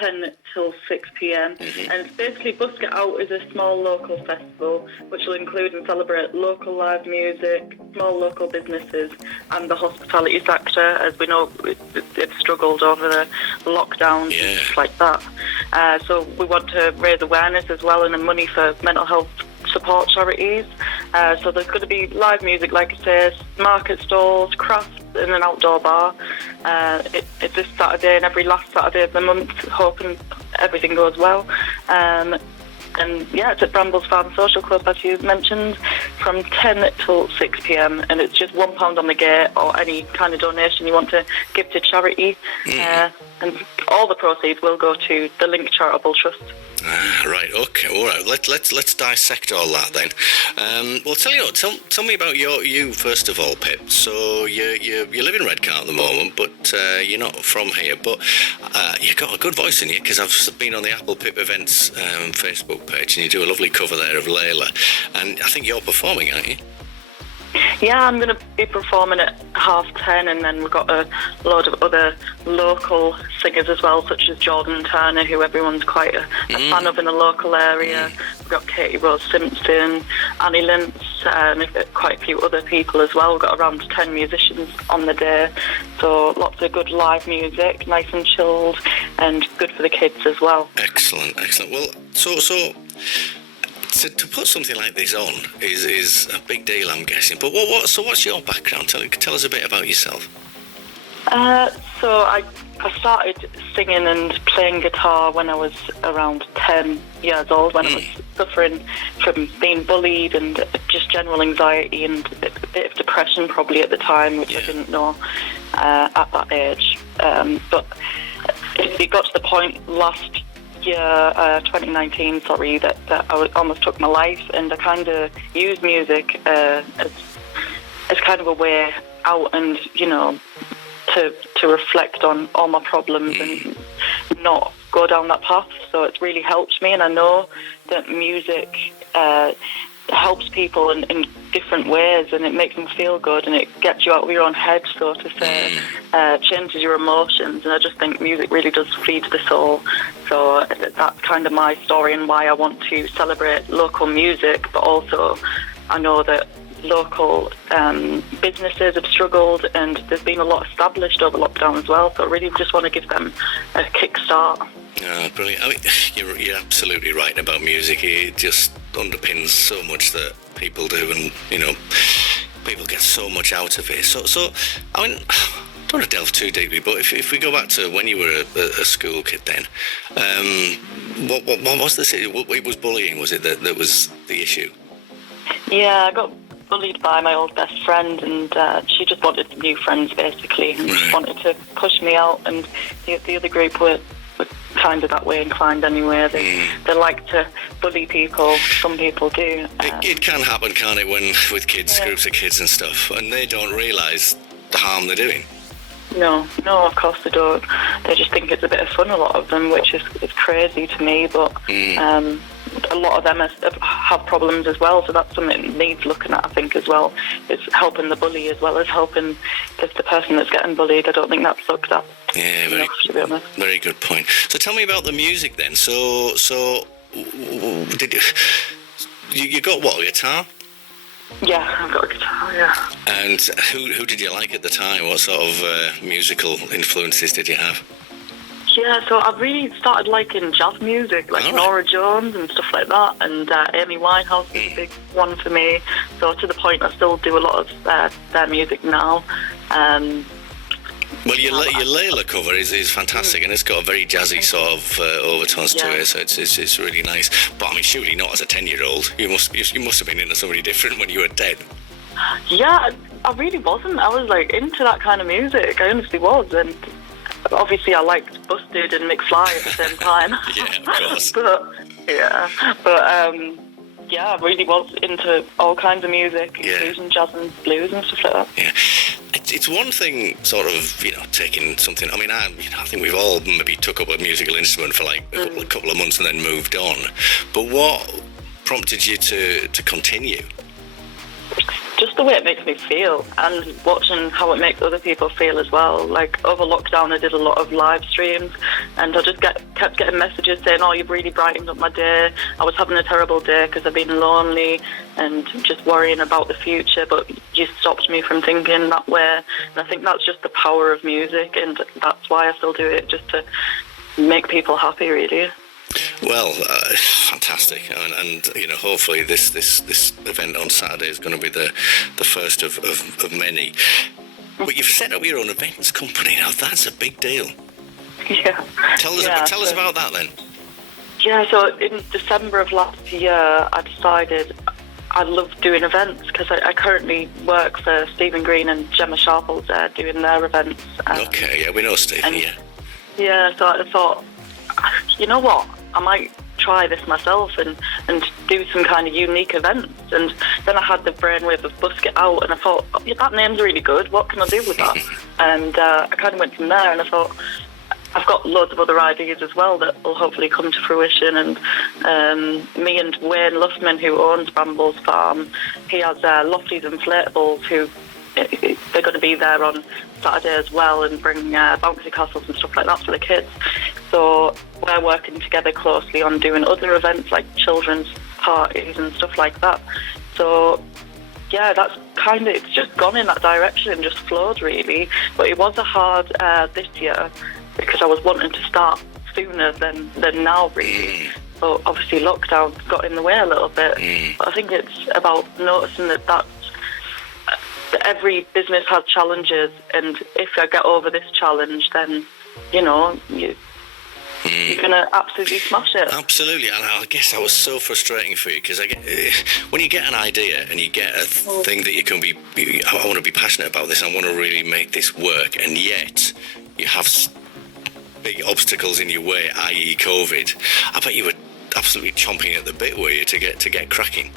10 till 6 p.m. And it's basically Busk Out is a small local festival which will include and celebrate local live music, small local businesses and the hospitality sector. As we know, it's struggled over the lockdowns and stuff like that. So we want to raise awareness as well and the money for mental health support charities. So there's going to be live music, like I say, market stalls, crafts in an outdoor bar. It's this Saturday and every last Saturday of the month, hoping everything goes well. And yeah, it's at Brambles Farm Social Club, as you mentioned, from 10 till 6 p.m. And it's just £1 on the gate or any kind of donation you want to give to charity. And all the proceeds will go to the Link Charitable Trust. Right, okay, all right. Let's dissect all that then. Well, tell me about you first of all, Pip. So you live in Redcar at the moment, but you're not from here. But you've got a good voice in you because I've been on the Apple Pip Events Facebook page, and you do a lovely cover there of Layla. And I think you're performing, aren't you? Yeah, I'm going to be performing at 10:30, and then we've got a load of other local singers as well, such as Jordan Turner, who everyone's quite a fan of in the local area. We've got Katie Rose Simpson, Annie Lintz, and quite a few other people as well. We've got around 10 musicians on the day, so lots of good live music, nice and chilled, and good for the kids as well. Excellent. Well, so to put something like this on is a big deal, I'm guessing. But what's your background? Tell us a bit about yourself. So I started singing and playing guitar when I was around 10 years old, when I was suffering from being bullied and just general anxiety and a bit of depression probably at the time, which I didn't know at that age. But it got to the point last year, 2019, that I almost took my life, and I kind of used music as kind of a way out, and to reflect on all my problems and not go down that path. So it's really helped me, and I know that music helps people in different ways, and it makes them feel good, and it gets you out of your own head, so to say, changes your emotions, and I just think music really does feed the soul. So that's kind of my story and why I want to celebrate local music, but also I know that local businesses have struggled, and there's been a lot established over lockdown as well, so I really just want to give them a kickstart. Oh, brilliant. I mean, you're absolutely right about music. It just underpins so much that people do, and people get so much out of it. So I mean, I don't want to delve too deeply, but if we go back to when you were a school kid, then what was it was bullying? Was it that was the issue? Yeah, I got bullied by my old best friend, and she just wanted new friends basically, and wanted to push me out, and the other group were kind of that way inclined anyway. They like to bully people. Some people do. It can happen, can't it, when with kids, groups of kids and stuff, and they don't realise the harm they're doing. No, of course they don't. They just think it's a bit of fun, a lot of them, which is crazy to me, but a lot of them have problems as well, so that's something that needs looking at, I think, as well. It's helping the bully as well as helping the person that's getting bullied. I don't think that's looked at. Yeah, very good point. So tell me about the music then. So did you got what, a guitar? Yeah, I've got a guitar, yeah. And who did you like at the time? What sort of musical influences did you have? Yeah, so I've really started liking jazz music, like Nora Jones and stuff like that, and Amy Winehouse is a big one for me. So to the point, I still do a lot of their music now. Well, your Layla cover is fantastic, and it's got a very jazzy sort of overtones to it, so it's really nice. But I mean, surely not as a 10-year-old. You must have been into somebody different when you were 10. Yeah, I really wasn't. I was like into that kind of music. I honestly was, and obviously I liked Busted and McFly at the same time. Yeah, of course. Yeah, I really was into all kinds of music, including jazz and blues and stuff like that. Yeah. It's one thing, sort of, taking something. I mean, I think we've all maybe took up a musical instrument for like a couple of months and then moved on. But what prompted you to continue? just the way it makes me feel, and watching how it makes other people feel as well. Like over lockdown, I did a lot of live streams, and I just kept getting messages saying, "Oh, you've really brightened up my day. I was having a terrible day because I've been lonely and just worrying about the future, but you stopped me from thinking that way." And I think that's just the power of music, and that's why I still do it, just to make people happy, really. Well, fantastic, and you know, hopefully this event on Saturday is going to be the first of many. But you've set up your own events company now. That's a big deal. Yeah. Tell us about that then. Yeah, so in December of last year, I decided I love doing events because I currently work for Stephen Green and Gemma Sharples doing their events. Okay, yeah, we know Stephen, yeah. Yeah, so I thought, you know what, I might try this myself and do some kind of unique events. And then I had the brainwave of Busk out, and I thought, oh, yeah, that name's really good, what can I do with that? And I kind of went from there, and I thought, I've got loads of other ideas as well that will hopefully come to fruition. And me and Wayne Luftman, who owns Brambles Farm, he has Lofty's Inflatables, who they're going to be there on Saturday as well, and bring bouncy castles and stuff like that for the kids. So we're working together closely on doing other events like children's parties and stuff like that. So yeah, that's kind of, it's just gone in that direction and just flowed really. But it was a hard this year because I was wanting to start sooner than now really. But obviously lockdown got in the way a little bit. But I think it's about noticing that every business has challenges, and if I get over this challenge, then, you know, you're going to absolutely smash it. Absolutely, and I guess that was so frustrating for you, because when you get an idea and you get a thing that you can I want to be passionate about this, I want to really make this work, and yet you have big obstacles in your way, i.e. COVID, I bet you were absolutely chomping at the bit, were you, to get cracking?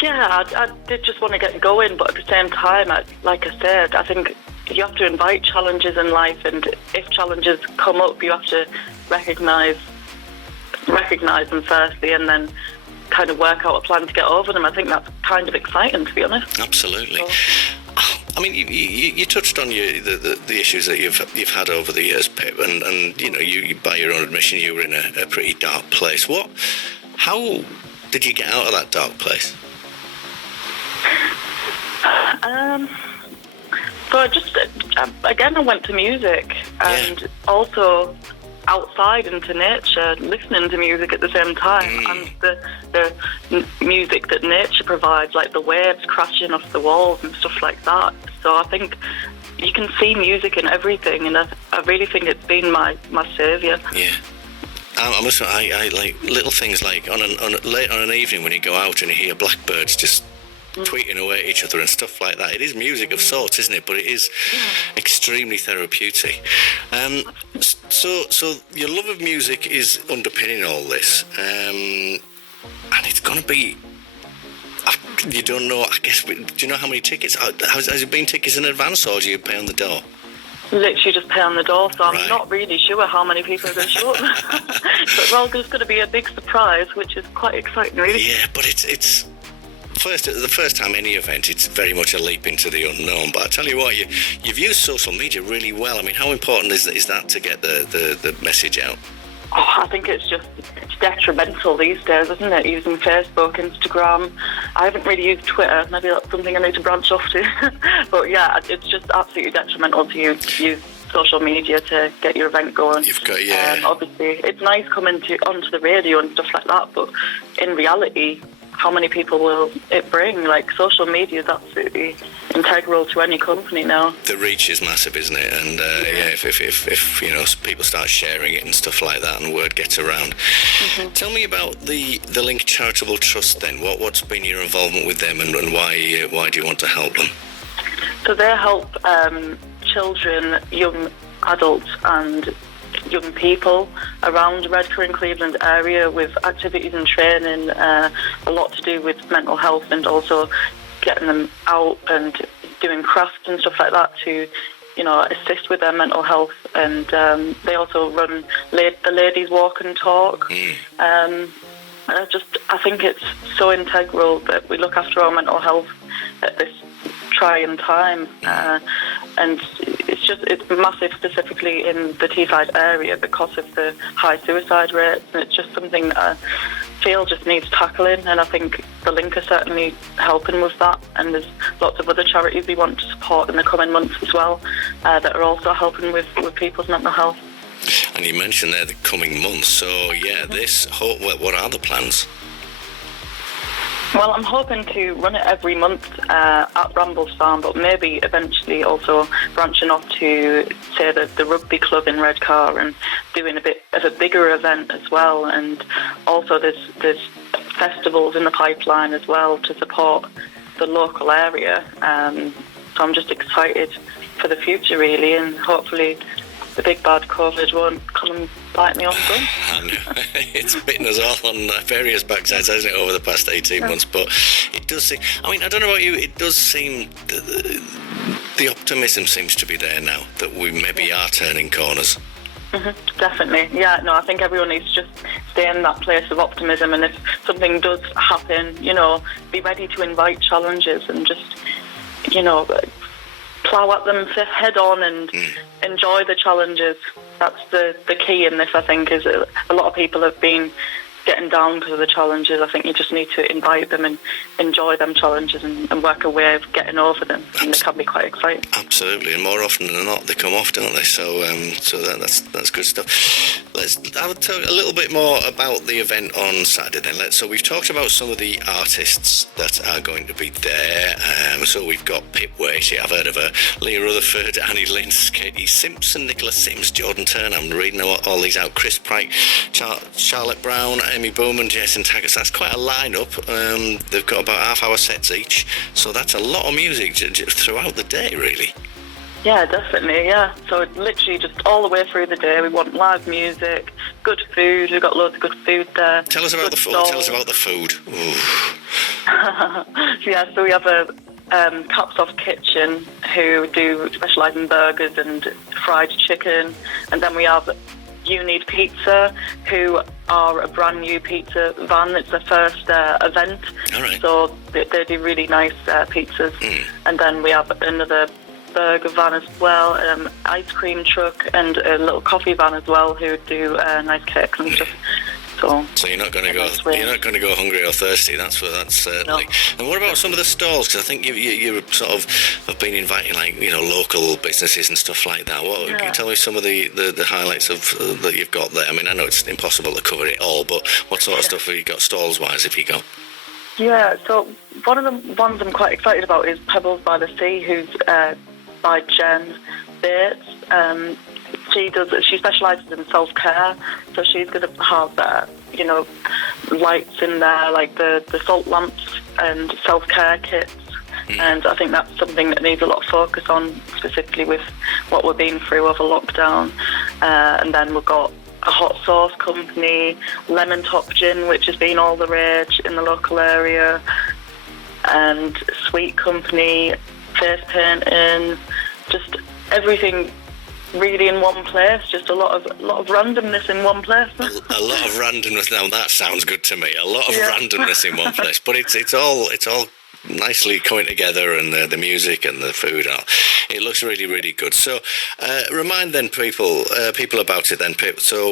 Yeah, I did just want to get going, but at the same time, like I said, I think you have to invite challenges in life, and if challenges come up, you have to recognise them firstly, and then kind of work out a plan to get over them. I think that's kind of exciting, to be honest. Absolutely. So, I mean, you touched on the issues that you've had over the years, Pip, and you know, you by your own admission, you were in a pretty dark place. How did you get out of that dark place? So I went to music, and also outside into nature, listening to music at the same time, and the music that nature provides, like the waves crashing off the walls and stuff like that. So I think you can see music in everything, and I really think it's been my saviour. Yeah. I like little things like late on an evening when you go out and you hear blackbirds just tweeting away at each other and stuff like that. It is music of sorts, isn't it? But it is extremely therapeutic. So your love of music is underpinning all this, and it's going to be. You don't know, I guess. Do you know how many tickets? Has it been tickets in advance, or do you pay on the door? Literally just pay on the door, so I'm not really sure how many people are going to show up. But well, there's going to be a big surprise, which is quite exciting, really. Yeah, but it's the first time any event, it's very much a leap into the unknown. But I tell you what, you've used social media really well. I mean, how important is that to get the message out? Oh, I think it's detrimental these days, isn't it? Using Facebook, Instagram. I haven't really used Twitter. Maybe that's something I need to branch off to. But yeah, it's just absolutely detrimental to use social media to get your event going. You've got, obviously, it's nice coming onto the radio and stuff like that, but in reality, how many people will it bring? Like, social media is absolutely integral to any company now. The reach is massive, isn't it? And if you know, people start sharing it and stuff like that, and word gets around. Tell me about the Link Charitable Trust then. What's been your involvement with them, and why do you want to help them? So they help children, young adults and young people around the Redcar and Cleveland area with activities and training, a lot to do with mental health, and also getting them out and doing crafts and stuff like that to, you know, assist with their mental health. And they also run the Ladies Walk and Talk. I think it's so integral that we look after our mental health at this trying time, and it's massive, specifically in the Teesside area because of the high suicide rates, and it's just something that I feel just needs tackling, and I think the Link are certainly helping with that, and there's lots of other charities we want to support in the coming months as well, that are also helping with people's mental health. And you mentioned there the coming months, so what are the plans? Well, I'm hoping to run it every month at Brambles Farm, but maybe eventually also branching off to, say, the rugby club in Redcar and doing a bit of a bigger event as well. And also there's festivals in the pipeline as well to support the local area. So I'm just excited for the future, really, and hopefully the big bad COVID won't come and bite me off again. I know. It's bitten us all on various backsides, hasn't it, over the past 18 months, but it does seem, I mean, I don't know about you, it does seem the optimism seems to be there now, that we maybe are turning corners. Definitely, yeah. No, I think everyone needs to just stay in that place of optimism, and if something does happen, be ready to invite challenges and just, plough at them head on and enjoy the challenges. That's the key in this, I think, is a lot of people have been getting down because of the challenges. I think you just need to invite them and enjoy them challenges and work a way of getting over them, and they can be quite exciting. Absolutely, and more often than not, they come off, don't they? So that's good stuff. I'll tell you a little bit more about the event on Saturday then. So we've talked about some of the artists that are going to be there. So we've got Pip Waite, I've heard of her, Leah Rutherford, Annie Lynch, Katie Simpson, Nicola Sims, Jordan Turner, I'm reading all these out, Chris Pike, Charlotte Brown, Amy Bowman, Jason Taggart. So that's quite a lineup. They've got about half-hour sets each, so that's a lot of music throughout the day, really. Yeah, definitely, yeah. So it's literally just all the way through the day. We want live music, good food. We've got loads of good food there. Tell us about the food. Tell us about the food. Yeah, so we have a Caps Off Kitchen who do specialise in burgers and fried chicken, and then we have You Need Pizza, who are a brand new pizza van. It's their first event. All right. So they do really nice pizzas. And then we have another burger van as well, ice cream truck, and a little coffee van as well, who do nice cakes and stuff. So you're not going to go. You're not going to go hungry or thirsty. That's certainly. No. And what about some of the stalls? Because I think you sort of have been inviting local businesses and stuff like that. Can you tell me some of the highlights of that you've got there? I mean, I know it's impossible to cover it all, but what sort of stuff have you got stalls wise? Have you got? Yeah. So one of the ones I'm quite excited about is Pebbles by the Sea, who's by Jen Bates. She specialises in self-care, so she's going to have lights in there, like the salt lamps and self-care kits, and I think that's something that needs a lot of focus on, specifically with what we're being through over lockdown. And then we've got a hot sauce company, Lemon Top Gin, which has been all the rage in the local area, and Sweet Company, face painting, just everything really in one place, just a lot of randomness in one place. A lot of randomness. Now that sounds good to me. A lot of randomness in one place, but it's all nicely coming together, and the music and the food. It looks really, really good. So remind then people about it then, Pip. So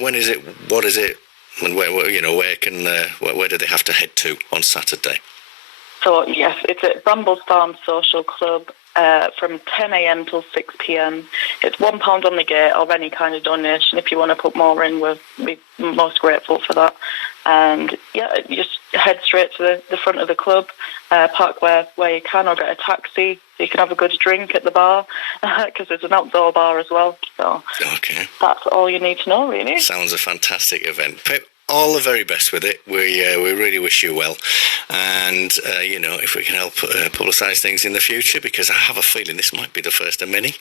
when is it? What is it? And where do they have to head to on Saturday? So yes, it's at Brambles Farm Social Club. From 10 a.m. till 6 p.m. It's £1 on the gate, or any kind of donation. If you want to put more in, we'll be most grateful for that. And yeah, you just head straight to the front of the club, park where you can, or get a taxi so you can have a good drink at the bar, because it's an outdoor bar as well. So okay, that's all you need to know, really. Sounds a fantastic event, Pip. All the very best with it. We really wish you well, and if we can help publicise things in the future, because I have a feeling this might be the first of many.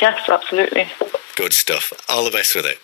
Yes, absolutely. Good stuff. All the best with it.